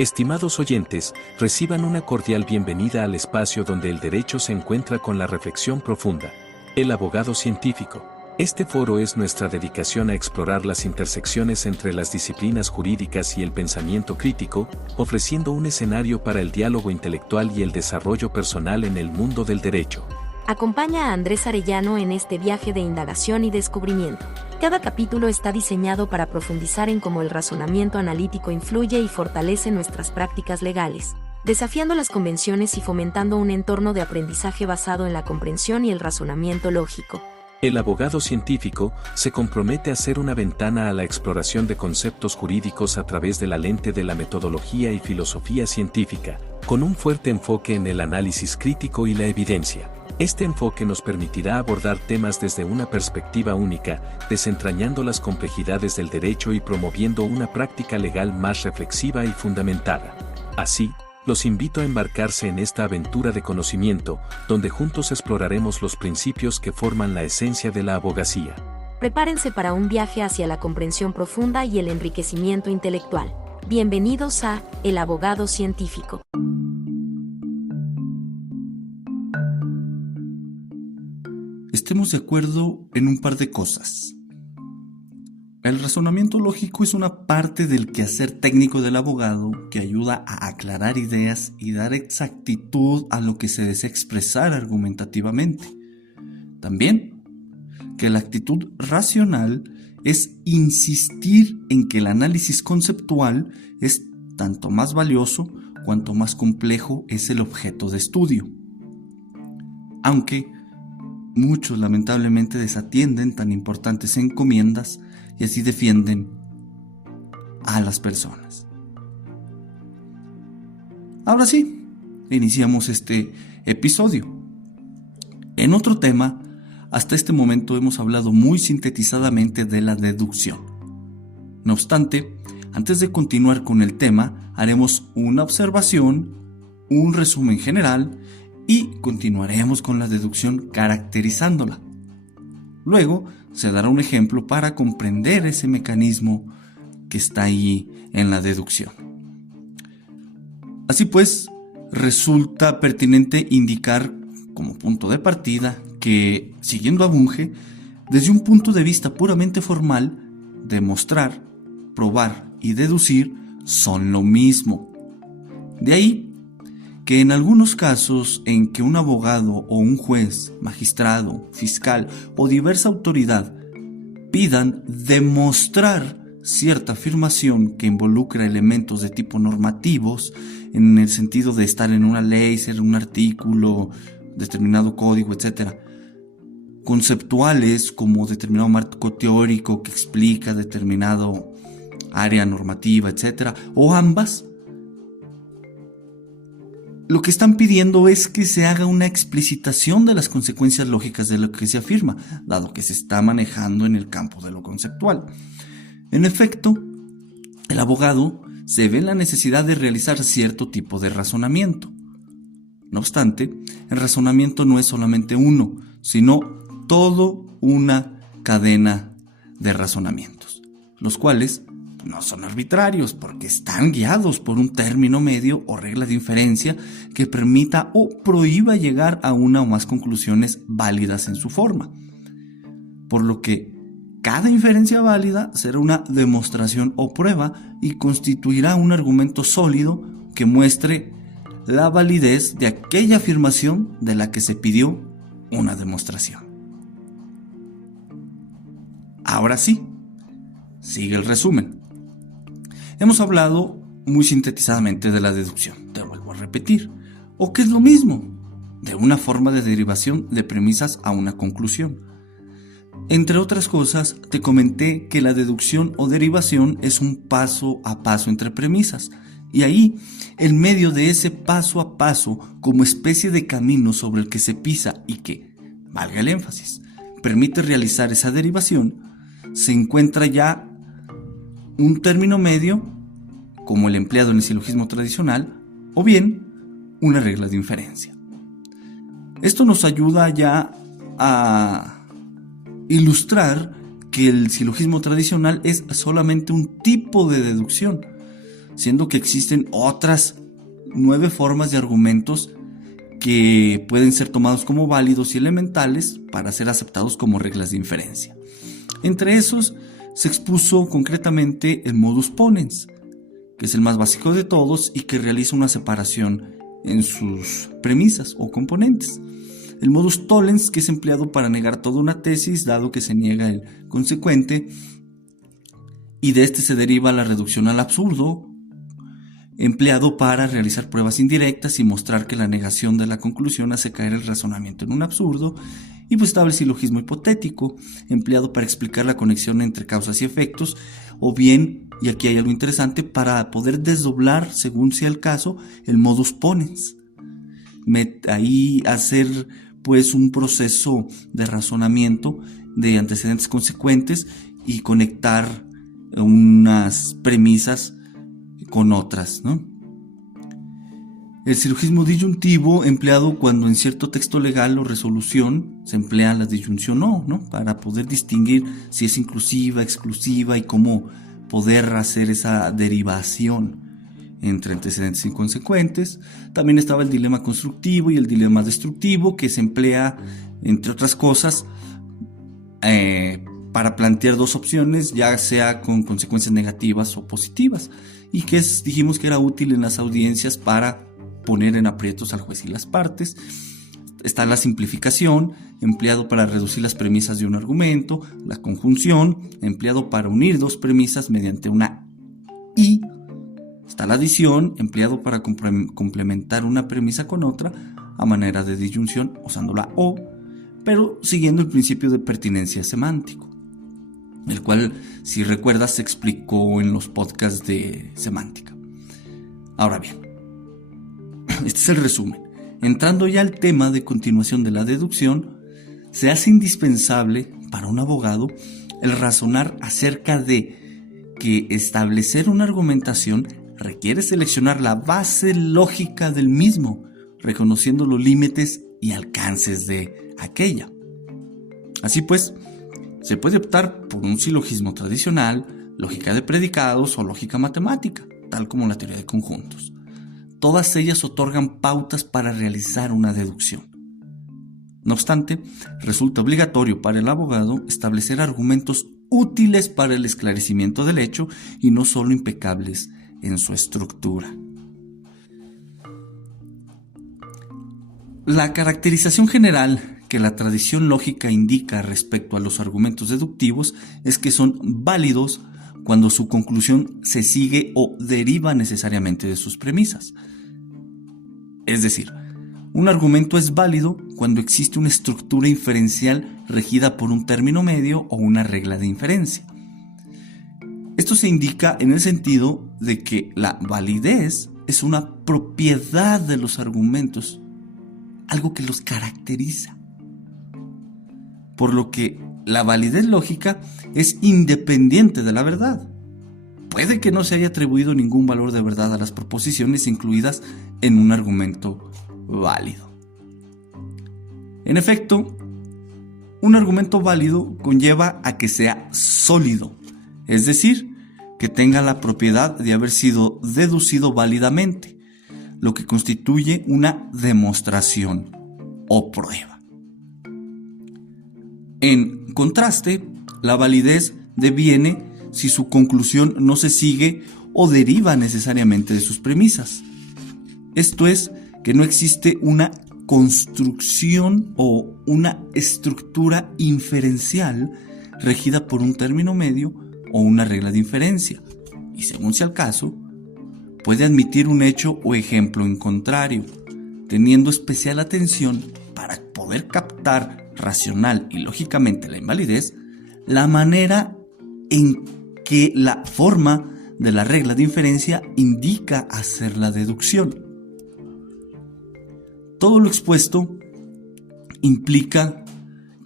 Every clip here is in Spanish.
Estimados oyentes, reciban una cordial bienvenida al espacio donde el derecho se encuentra con la reflexión profunda. El abogado científico. Este foro es nuestra dedicación a explorar las intersecciones entre las disciplinas jurídicas y el pensamiento crítico, ofreciendo un escenario para el diálogo intelectual y el desarrollo personal en el mundo del derecho. Acompaña a Andrés Arellano en este viaje de indagación y descubrimiento. Cada capítulo está diseñado para profundizar en cómo el razonamiento analítico influye y fortalece nuestras prácticas legales, desafiando las convenciones y fomentando un entorno de aprendizaje basado en la comprensión y el razonamiento lógico. El abogado científico se compromete a ser una ventana a la exploración de conceptos jurídicos a través de la lente de la metodología y filosofía científica, con un fuerte enfoque en el análisis crítico y la evidencia. Este enfoque nos permitirá abordar temas desde una perspectiva única, desentrañando las complejidades del derecho y promoviendo una práctica legal más reflexiva y fundamentada. Así, los invito a embarcarse en esta aventura de conocimiento, donde juntos exploraremos los principios que forman la esencia de la abogacía. Prepárense para un viaje hacia la comprensión profunda y el enriquecimiento intelectual. Bienvenidos a El Abogado Científico. Estemos de acuerdo en un par de cosas. El razonamiento lógico es una parte del quehacer técnico del abogado que ayuda a aclarar ideas y dar exactitud a lo que se desea expresar argumentativamente. También, que la actitud racional es insistir en que el análisis conceptual es tanto más valioso cuanto más complejo es el objeto de estudio. Aunque muchos lamentablemente desatienden tan importantes encomiendas y así defienden a las personas. Ahora sí, iniciamos este episodio. En otro tema, hasta este momento hemos hablado muy sintetizadamente de la deducción. No obstante, antes de continuar con el tema, haremos una observación, un resumen general y continuaremos con la deducción caracterizándola. Luego se dará un ejemplo para comprender ese mecanismo que está ahí en la deducción. Así pues, resulta pertinente indicar como punto de partida que, siguiendo a Bunge, desde un punto de vista puramente formal, demostrar, probar y deducir son lo mismo. De ahí que en algunos casos en que un abogado o un juez, magistrado, fiscal o diversa autoridad pidan demostrar cierta afirmación que involucra elementos de tipo normativos, en el sentido de estar en una ley, ser un artículo, determinado código, etc., conceptuales como determinado marco teórico que explica determinado área normativa, etc., o ambas, lo que están pidiendo es que se haga una explicitación de las consecuencias lógicas de lo que se afirma, dado que se está manejando en el campo de lo conceptual. En efecto, el abogado se ve en la necesidad de realizar cierto tipo de razonamiento. No obstante, el razonamiento no es solamente uno, sino todo una cadena de razonamientos, los cuales no son arbitrarios porque están guiados por un término medio o regla de inferencia que permita o prohíba llegar a una o más conclusiones válidas en su forma. Por lo que cada inferencia válida será una demostración o prueba y constituirá un argumento sólido que muestre la validez de aquella afirmación de la que se pidió una demostración. Ahora sí, sigue el resumen. Hemos hablado muy sintetizadamente de la deducción, te vuelvo a repetir, o que es lo mismo, de una forma de derivación de premisas a una conclusión. Entre otras cosas, te comenté que la deducción o derivación es un paso a paso entre premisas, y ahí, en medio de ese paso a paso, como especie de camino sobre el que se pisa y que, valga el énfasis, permite realizar esa derivación, se encuentra ya un término medio, como el empleado en el silogismo tradicional, o bien una regla de inferencia. Esto nos ayuda ya a ilustrar que el silogismo tradicional es solamente un tipo de deducción, siendo que existen otras 9 formas de argumentos que pueden ser tomados como válidos y elementales para ser aceptados como reglas de inferencia. Entre esos se expuso concretamente el modus ponens, que es el más básico de todos y que realiza una separación en sus premisas o componentes. El modus tollens, que es empleado para negar toda una tesis, dado que se niega el consecuente, y de este se deriva la reducción al absurdo, empleado para realizar pruebas indirectas y mostrar que la negación de la conclusión hace caer el razonamiento en un absurdo, y pues estaba el silogismo hipotético, empleado para explicar la conexión entre causas y efectos, o bien, y aquí hay algo interesante, para poder desdoblar, según sea el caso, el modus ponens. Ahí hacer pues un proceso de razonamiento de antecedentes consecuentes y conectar unas premisas con otras, ¿no? El silogismo disyuntivo, empleado cuando en cierto texto legal o resolución se emplea la disyunción o, ¿no? Para poder distinguir si es inclusiva, exclusiva y cómo poder hacer esa derivación entre antecedentes y consecuentes. También estaba el dilema constructivo y el dilema destructivo, que se emplea, entre otras cosas, para plantear dos opciones, ya sea con consecuencias negativas o positivas, y que dijimos que era útil en las audiencias para poner en aprietos al juez y las partes. Está la simplificación, empleado para reducir las premisas de un argumento; la conjunción, empleado para unir dos premisas mediante una y; está la adición, empleado para complementar una premisa con otra a manera de disyunción usando la o, pero siguiendo el principio de pertinencia semántico, el cual, si recuerdas, se explicó en los podcasts de semántica. Ahora bien, este es el resumen. Entrando ya al tema de continuación de la deducción, se hace indispensable para un abogado el razonar acerca de que establecer una argumentación requiere seleccionar la base lógica del mismo, reconociendo los límites y alcances de aquella. Así pues, se puede optar por un silogismo tradicional, lógica de predicados o lógica matemática, tal como la teoría de conjuntos. Todas ellas otorgan pautas para realizar una deducción. No obstante, resulta obligatorio para el abogado establecer argumentos útiles para el esclarecimiento del hecho y no solo impecables en su estructura. La caracterización general que la tradición lógica indica respecto a los argumentos deductivos es que son válidos cuando su conclusión se sigue o deriva necesariamente de sus premisas. Es decir, un argumento es válido cuando existe una estructura inferencial regida por un término medio o una regla de inferencia. Esto se indica en el sentido de que la validez es una propiedad de los argumentos, algo que los caracteriza. Por lo que la validez lógica es independiente de la verdad. Puede que no se haya atribuido ningún valor de verdad a las proposiciones incluidas en un argumento válido. En efecto, un argumento válido conlleva a que sea sólido, es decir, que tenga la propiedad de haber sido deducido válidamente, lo que constituye una demostración o prueba. En contraste, la validez deviene si su conclusión no se sigue o deriva necesariamente de sus premisas. Esto es, que no existe una construcción o una estructura inferencial regida por un término medio o una regla de inferencia, y según sea el caso, puede admitir un hecho o ejemplo en contrario, teniendo especial atención para poder captar racional y lógicamente la invalidez, la manera en que la forma de la regla de inferencia indica hacer la deducción. Todo lo expuesto implica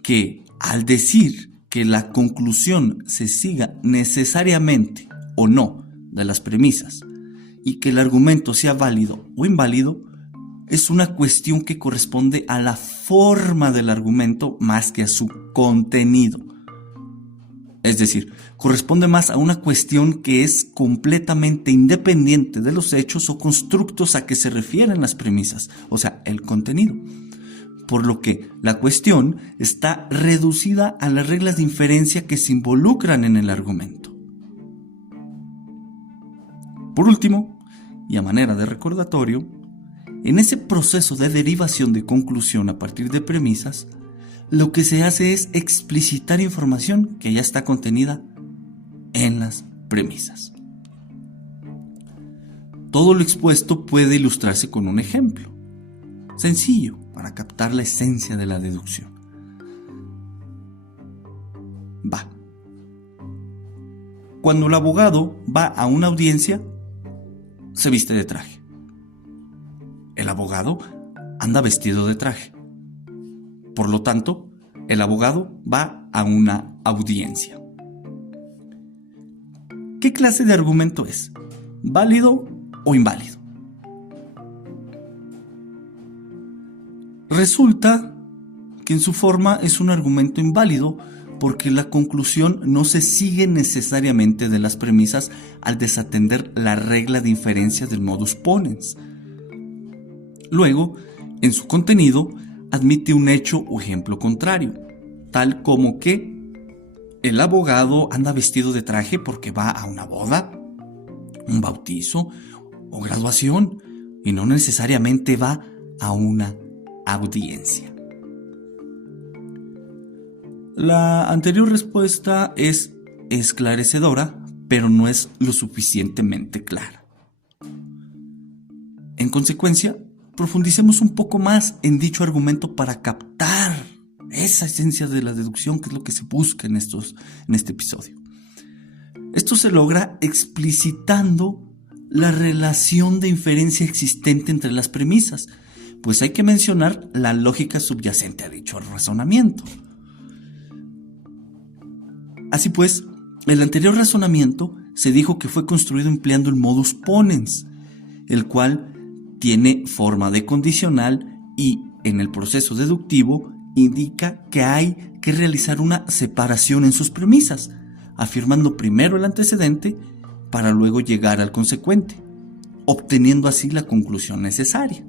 que al decir que la conclusión se siga necesariamente o no de las premisas y que el argumento sea válido o inválido, es una cuestión que corresponde a la forma del argumento más que a su contenido. Es decir, corresponde más a una cuestión que es completamente independiente de los hechos o constructos a que se refieren las premisas, o sea, el contenido. Por lo que la cuestión está reducida a las reglas de inferencia que se involucran en el argumento. Por último, y a manera de recordatorio, en ese proceso de derivación de conclusión a partir de premisas, lo que se hace es explicitar información que ya está contenida en las premisas. Todo lo expuesto puede ilustrarse con un ejemplo sencillo para captar la esencia de la deducción. Cuando el abogado va a una audiencia, se viste de traje. El abogado anda vestido de traje. Por lo tanto, el abogado va a una audiencia. ¿Qué clase de argumento es? ¿Válido o inválido? Resulta que en su forma es un argumento inválido porque la conclusión no se sigue necesariamente de las premisas al desatender la regla de inferencia del modus ponens. Luego, en su contenido, admite un hecho o ejemplo contrario, tal como que el abogado anda vestido de traje porque va a una boda, un bautizo o graduación y no necesariamente va a una audiencia. La anterior respuesta es esclarecedora, pero no es lo suficientemente clara. En consecuencia, profundicemos un poco más en dicho argumento para captar esa esencia de la deducción que es lo que se busca en este episodio. Esto se logra explicitando la relación de inferencia existente entre las premisas, pues hay que mencionar la lógica subyacente a dicho razonamiento. Así pues, el anterior razonamiento se dijo que fue construido empleando el modus ponens, el cual tiene forma de condicional y, en el proceso deductivo, indica que hay que realizar una separación en sus premisas, afirmando primero el antecedente para luego llegar al consecuente, obteniendo así la conclusión necesaria.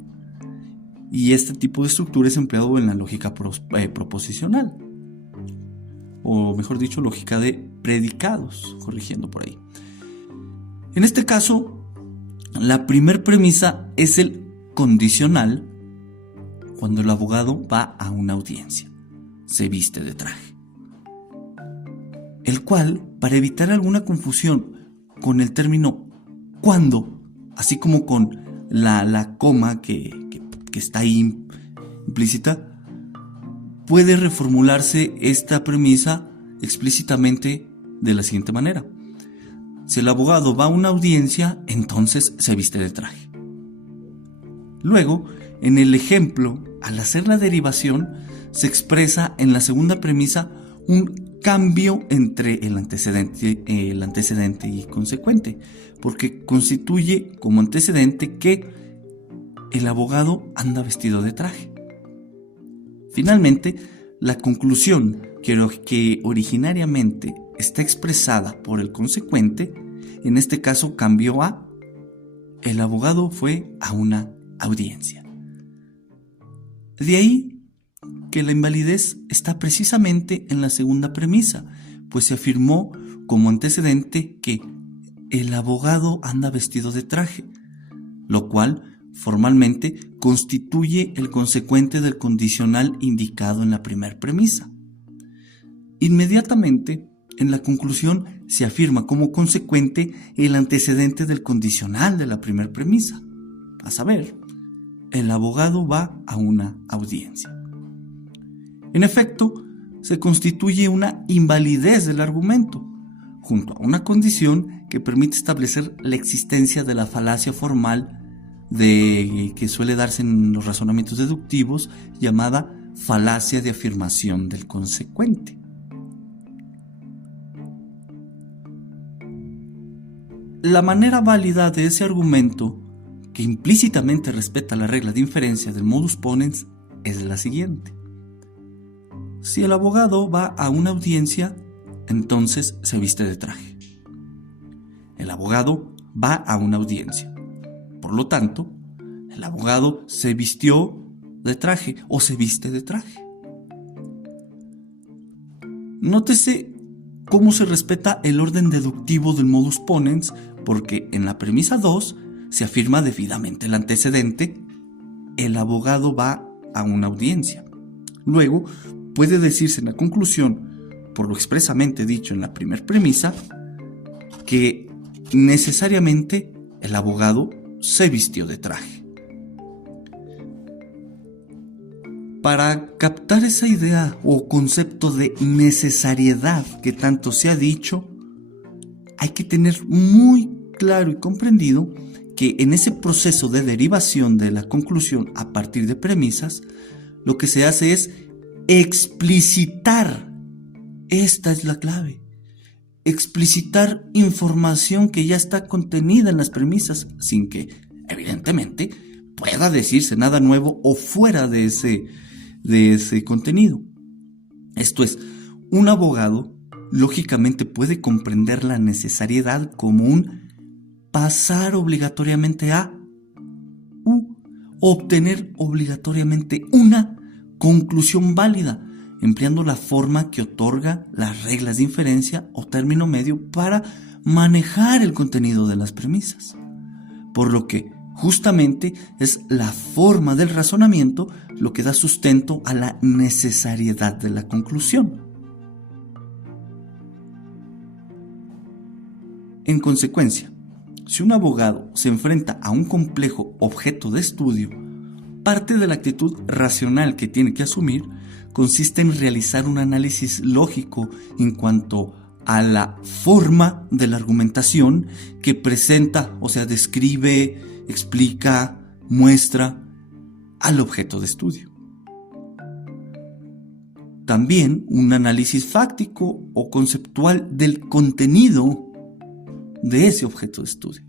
Y este tipo de estructura es empleado en la lógica proposicional, o mejor dicho, lógica de predicados, corrigiendo por ahí. En este caso, la primer premisa es el condicional cuando el abogado va a una audiencia, se viste de traje, el cual, para evitar alguna confusión con el término cuando, así como con la coma que está ahí implícita, puede reformularse esta premisa explícitamente de la siguiente manera: si el abogado va a una audiencia, entonces se viste de traje. Luego, en el ejemplo, al hacer la derivación, se expresa en la segunda premisa un cambio entre el antecedente y consecuente, porque constituye como antecedente que el abogado anda vestido de traje. Finalmente, la conclusión que originariamente está expresada por el consecuente, en este caso cambió a el abogado fue a una audiencia. De ahí que la invalidez está precisamente en la segunda premisa, pues se afirmó como antecedente que el abogado anda vestido de traje, lo cual formalmente constituye el consecuente del condicional indicado en la primera premisa. Inmediatamente, en la conclusión se afirma como consecuente el antecedente del condicional de la primera premisa, a saber, el abogado va a una audiencia. En efecto, se constituye una invalidez del argumento, junto a una condición que permite establecer la existencia de la falacia formal que suele darse en los razonamientos deductivos, llamada falacia de afirmación del consecuente. La manera válida de ese argumento, que implícitamente respeta la regla de inferencia del modus ponens, es la siguiente: si el abogado va a una audiencia, entonces se viste de traje. El abogado va a una audiencia. Por lo tanto, el abogado se vistió de traje o se viste de traje. Nótese cómo se respeta el orden deductivo del modus ponens, porque en la premisa 2 se afirma debidamente el antecedente. El abogado va a una audiencia. Luego, puede decirse en la conclusión, por lo expresamente dicho en la primera premisa, que necesariamente el abogado se vistió de traje. Para captar esa idea o concepto de necesariedad que tanto se ha dicho, hay que tener muy claro y comprendido que en ese proceso de derivación de la conclusión a partir de premisas, lo que se hace es explicitar. Esta es la clave. Explicitar información que ya está contenida en las premisas, sin que, evidentemente, pueda decirse nada nuevo o fuera de ese contenido. Esto es, un abogado lógicamente puede comprender la necesariedad como un pasar obligatoriamente a obtener obligatoriamente una conclusión válida, empleando la forma que otorga las reglas de inferencia o término medio para manejar el contenido de las premisas. Por lo que justamente es la forma del razonamiento lo que da sustento a la necesariedad de la conclusión. En consecuencia, si un abogado se enfrenta a un complejo objeto de estudio, parte de la actitud racional que tiene que asumir consiste en realizar un análisis lógico en cuanto a la forma de la argumentación que presenta, o sea, describe, explica, muestra al objeto de estudio. También un análisis fáctico o conceptual del contenido de ese objeto de estudio.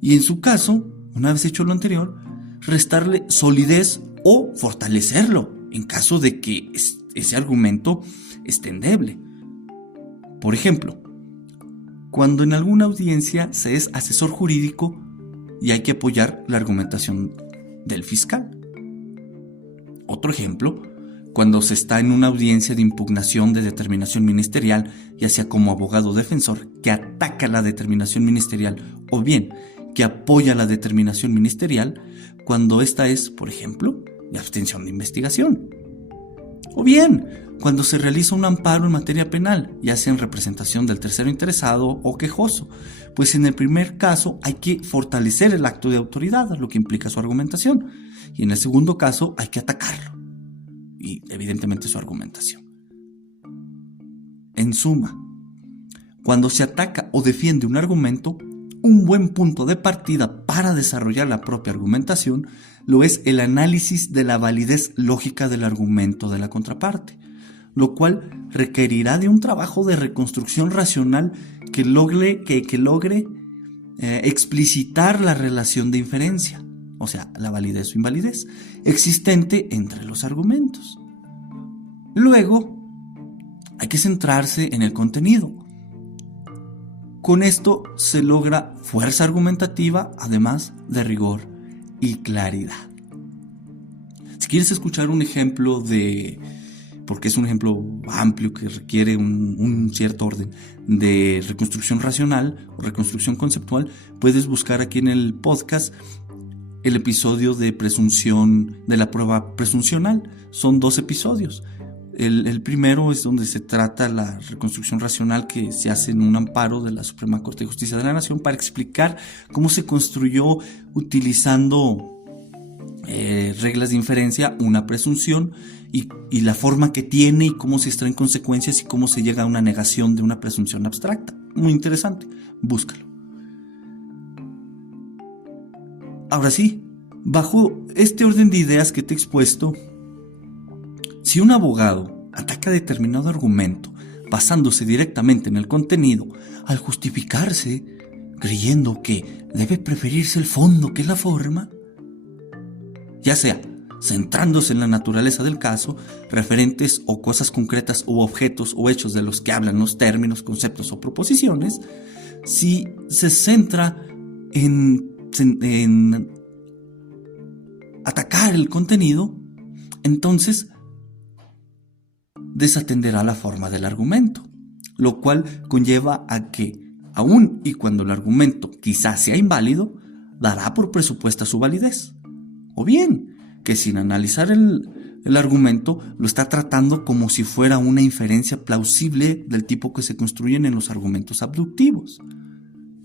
Y en su caso, una vez hecho lo anterior, restarle solidez o fortalecerlo en caso de que ese argumento esté endeble. Por ejemplo, cuando en alguna audiencia se es asesor jurídico y hay que apoyar la argumentación del fiscal. Otro ejemplo, cuando se está en una audiencia de impugnación de determinación ministerial, ya sea como abogado defensor que ataca la determinación ministerial o bien que apoya la determinación ministerial, cuando esta es, por ejemplo, de abstención de investigación. O bien, cuando se realiza un amparo en materia penal, ya sea en representación del tercero interesado o quejoso, pues en el primer caso hay que fortalecer el acto de autoridad, lo que implica su argumentación, y en el segundo caso hay que atacarlo, y evidentemente su argumentación. En suma, cuando se ataca o defiende un argumento, un buen punto de partida para desarrollar la propia argumentación lo es el análisis de la validez lógica del argumento de la contraparte, lo cual requerirá de un trabajo de reconstrucción racional que logre explicitar la relación de inferencia, o sea, la validez o invalidez, existente entre los argumentos. Luego, hay que centrarse en el contenido. Con esto se logra fuerza argumentativa, además de rigor y claridad. Si quieres escuchar un ejemplo porque es un ejemplo amplio que requiere un cierto orden de reconstrucción racional o reconstrucción conceptual, puedes buscar aquí en el podcast el episodio de presunción de la prueba presuncional. Son 2 episodios. El primero es donde se trata la reconstrucción racional que se hace en un amparo de la Suprema Corte de Justicia de la Nación para explicar cómo se construyó utilizando reglas de inferencia una presunción y la forma que tiene y cómo se extraen consecuencias y cómo se llega a una negación de una presunción abstracta. Muy interesante, búscalo. Ahora sí, bajo este orden de ideas que te he expuesto, si un abogado ataca determinado argumento basándose directamente en el contenido, al justificarse, creyendo que debe preferirse el fondo que la forma, ya sea centrándose en la naturaleza del caso, referentes o cosas concretas u objetos o hechos de los que hablan los términos, conceptos o proposiciones, si se centra en atacar el contenido, entonces desatenderá la forma del argumento, lo cual conlleva a que, aun y cuando el argumento quizás sea inválido, dará por presupuesta su validez. O bien, que sin analizar el argumento, lo está tratando como si fuera una inferencia plausible del tipo que se construyen en los argumentos abductivos.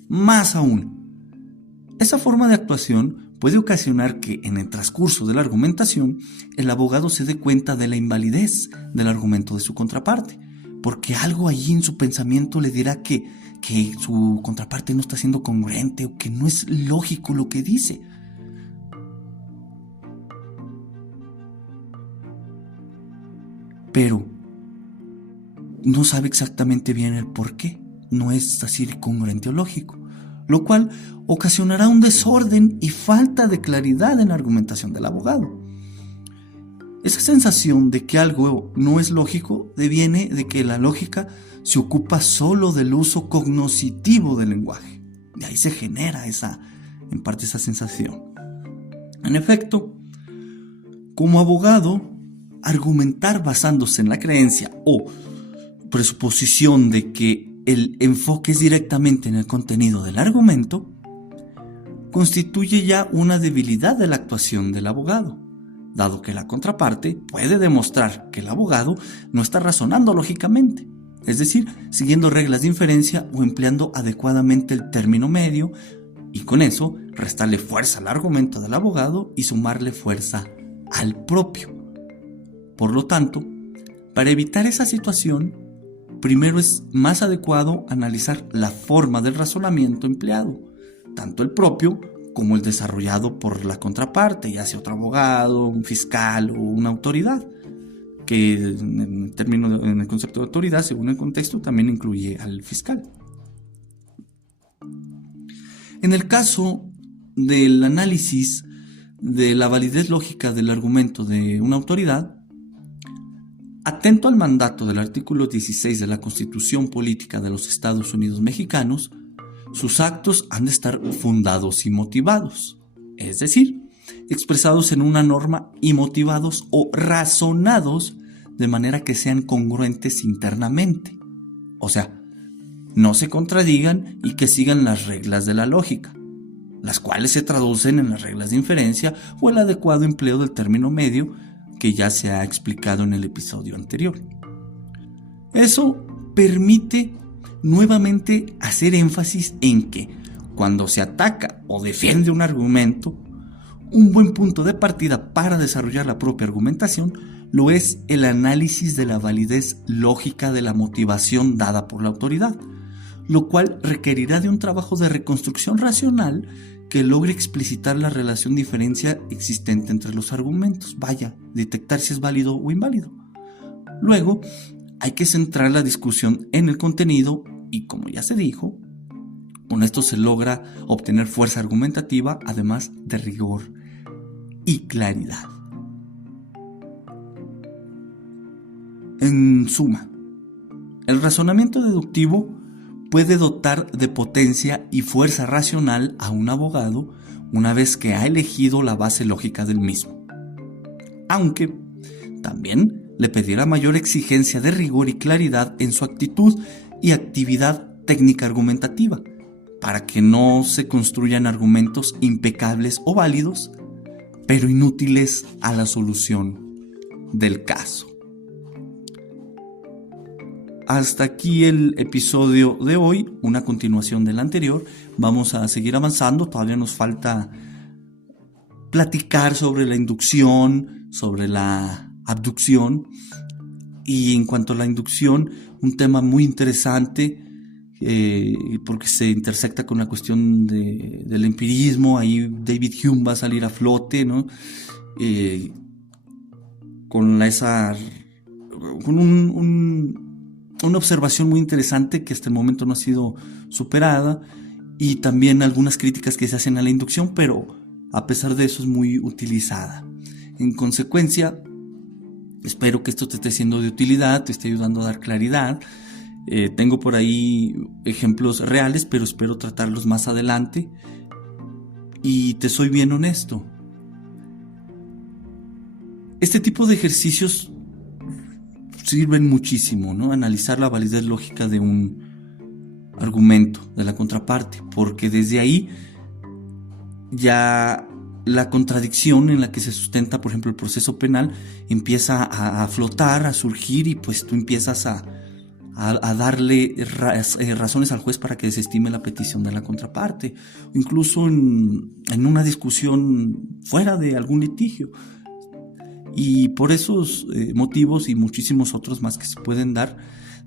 Más aún, esa forma de actuación puede ocasionar que en el transcurso de la argumentación el abogado se dé cuenta de la invalidez del argumento de su contraparte, porque algo allí en su pensamiento le dirá que su contraparte no está siendo congruente o que no es lógico lo que dice. Pero no sabe exactamente bien el por qué, no es así congruente o lógico, lo cual ocasionará un desorden y falta de claridad en la argumentación del abogado. Esa sensación de que algo no es lógico deviene de que la lógica se ocupa solo del uso cognoscitivo del lenguaje. De ahí se genera en parte esa sensación. En efecto, como abogado, argumentar basándose en la creencia o presuposición de que el enfoque es directamente en el contenido del argumento constituye ya una debilidad de la actuación del abogado, dado que la contraparte puede demostrar que el abogado no está razonando lógicamente, es decir, siguiendo reglas de inferencia o empleando adecuadamente el término medio, y con eso restarle fuerza al argumento del abogado y sumarle fuerza al propio. Por lo tanto, para evitar esa situación, primero es más adecuado analizar la forma del razonamiento empleado, tanto el propio como el desarrollado por la contraparte, ya sea otro abogado, un fiscal o una autoridad, que en el concepto de autoridad, según el contexto, también incluye al fiscal. En el caso del análisis de la validez lógica del argumento de una autoridad, atento al mandato del artículo 16 de la Constitución Política de los Estados Unidos Mexicanos, sus actos han de estar fundados y motivados, es decir, expresados en una norma y motivados o razonados de manera que sean congruentes internamente, o sea, no se contradigan y que sigan las reglas de la lógica, las cuales se traducen en las reglas de inferencia o el adecuado empleo del término medio que ya se ha explicado en el episodio anterior. Eso permite nuevamente hacer énfasis en que cuando se ataca o defiende un argumento, un buen punto de partida para desarrollar la propia argumentación lo es el análisis de la validez lógica de la motivación dada por la autoridad, lo cual requerirá de un trabajo de reconstrucción racional que logre explicitar la relación diferencia existente entre los argumentos, detectar si es válido o inválido. Luego, hay que centrar la discusión en el contenido y, como ya se dijo, con esto se logra obtener fuerza argumentativa, además de rigor y claridad. En suma, el razonamiento deductivo puede dotar de potencia y fuerza racional a un abogado una vez que ha elegido la base lógica del mismo, aunque también le pedirá mayor exigencia de rigor y claridad en su actitud y actividad técnica argumentativa, para que no se construyan argumentos impecables o válidos, pero inútiles a la solución del caso. Hasta aquí el episodio de hoy, una continuación del anterior. Vamos a seguir avanzando, todavía nos falta platicar sobre la inducción, sobre la abducción. Y en cuanto a la inducción, un tema muy interesante porque se intersecta con la cuestión del empirismo. Ahí David Hume va a salir a flote, ¿no? Con una observación muy interesante que hasta el momento no ha sido superada, y también algunas críticas que se hacen a la inducción, pero a pesar de eso es muy utilizada. En consecuencia, espero que esto te esté siendo de utilidad, te esté ayudando a dar claridad. Tengo por ahí ejemplos reales, pero espero tratarlos más adelante. Y te soy bien honesto. Este tipo de ejercicios sirven muchísimo, ¿no? Analizar la validez lógica de un argumento, de la contraparte, porque desde ahí ya la contradicción en la que se sustenta, por ejemplo, el proceso penal empieza a flotar, a surgir, y pues tú empiezas a darle razones al juez para que desestime la petición de la contraparte, incluso en una discusión fuera de algún litigio. Y por esos motivos y muchísimos otros más que se pueden dar,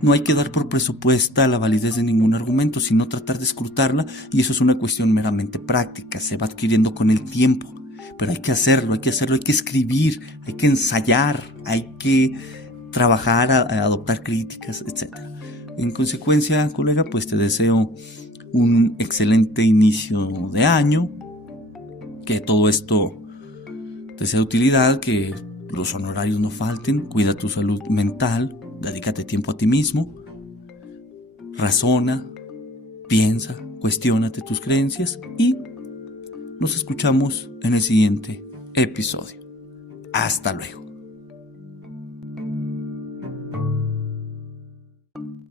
no hay que dar por presupuesta la validez de ningún argumento, sino tratar de escrutarla, y eso es una cuestión meramente práctica, se va adquiriendo con el tiempo, pero hay que hacerlo, hay que escribir, hay que ensayar, hay que trabajar, a adoptar críticas, etc. En consecuencia, colega, pues te deseo un excelente inicio de año, que todo esto te sea de utilidad, que los honorarios no falten, cuida tu salud mental, dedícate tiempo a ti mismo, razona, piensa, cuestiónate tus creencias, y nos escuchamos en el siguiente episodio. Hasta luego.